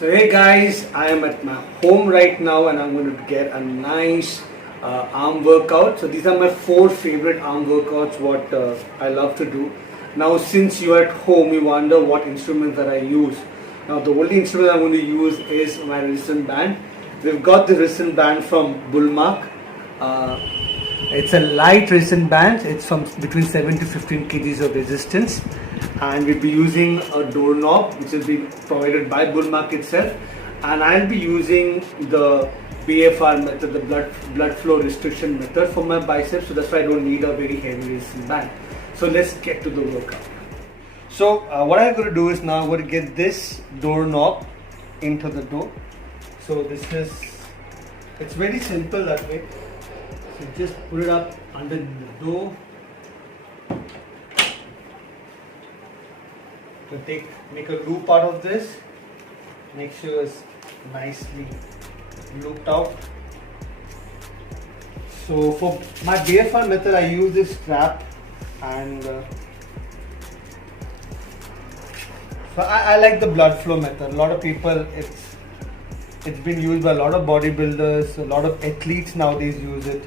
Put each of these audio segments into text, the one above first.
So hey guys, I am at my home right now and I'm going to get a nice arm workout. So these are my 4 favorite arm workouts what I love to do. Now since you're at home, you wonder what instruments that I use. Now the only instrument I'm going to use is my resistance band. We've got the resistance band from Bullmark. It's a light resistance band. It's from between 7 to 15 kgs of resistance, and we'll be using a doorknob which will be provided by Bullmark itself, and I'll be using the BFR method, the blood flow restriction method for my biceps. So that's why I don't need a very heavy resistance band. So let's get to the workout. So what I'm going to do is now I'm going to get this doorknob into the door. So it's very simple that way. So just put it up under the door. To make a loop out of this. Make sure it's nicely looped out. So for my BFR method, I use this strap, and so I like the blood flow method. A lot of people, it's been used by a lot of bodybuilders, a lot of athletes nowadays use it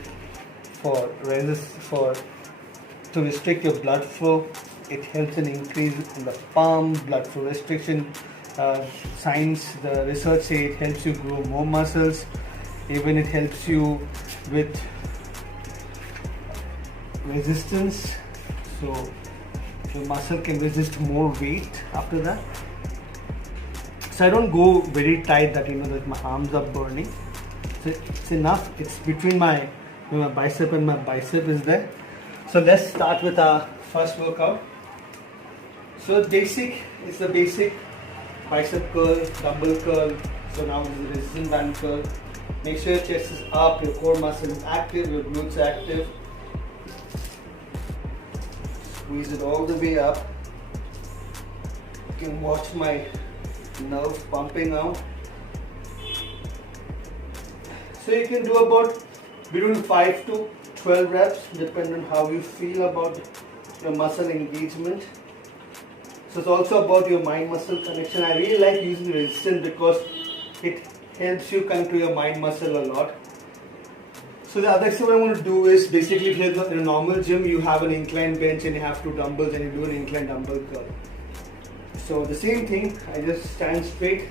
to restrict your blood flow. It helps in increase in the palm, blood flow restriction. Science, the research say it helps you grow more muscles. Even it helps you with resistance. So your muscle can resist more weight after that. So I don't go very tight that that my arms are burning. So it's enough. It's between my bicep and my bicep is there. So let's start with our first workout. So it's the basic bicep curl, dumbbell curl. So now this is the resistance band curl. Make sure your chest is up, your core muscle is active, your glutes are active. Squeeze it all the way up. You can watch my nerves pumping now. So you can do about between 5 to 12 reps depending on how you feel about your muscle engagement. So it's also about your mind-muscle connection. I really like using resistance because it helps you connect to your mind-muscle a lot. So the other thing I'm going to do is basically if you're in a normal gym, you have an incline bench and you have 2 dumbbells and you do an incline dumbbell curl. So the same thing, I just stand straight,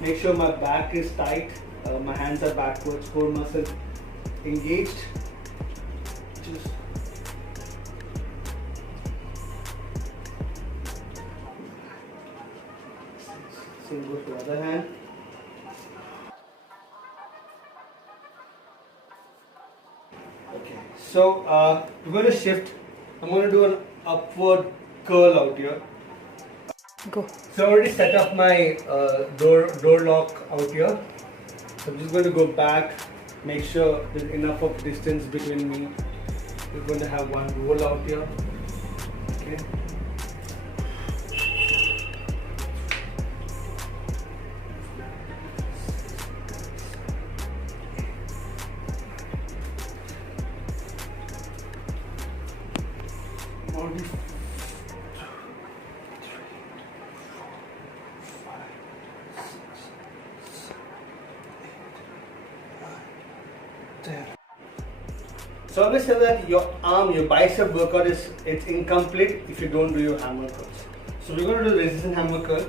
make sure my back is tight, my hands are backwards, core muscle engaged. Just same goes to the other hand. Okay, so we're going to shift. I'm going to do an upward curl out here. Go. So I already set up my door lock out here. So I'm just going to go back, make sure there's enough of distance between me. We're going to have one roll out here. Okay. So I always say that your bicep workout it's incomplete if you don't do your hammer curls. So we're going to do resistance hammer curl.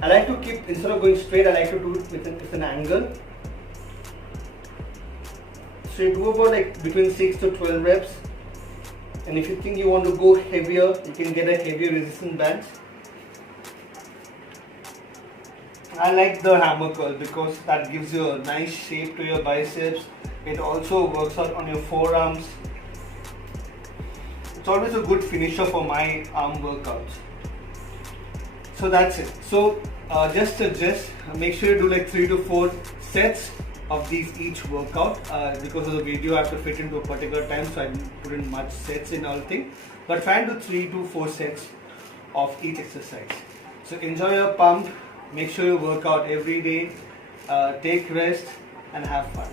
I like to keep, instead of going straight, I like to do it with an angle. So you do about like between 6 to 12 reps. And if you think you want to go heavier, you can get a heavier resistance band. I like the hammer curl because that gives you a nice shape to your biceps. It also works out on your forearms. It's always a good finisher for my arm workouts. So that's it. So just suggest, make sure you do like 3 to 4 sets of these each workout. Because of the video I have to fit into a particular time, so I didn't put in much sets in all thing. But try and do 3 to 4 sets of each exercise. So enjoy your pump. Make sure you work out every day. Take rest and have fun.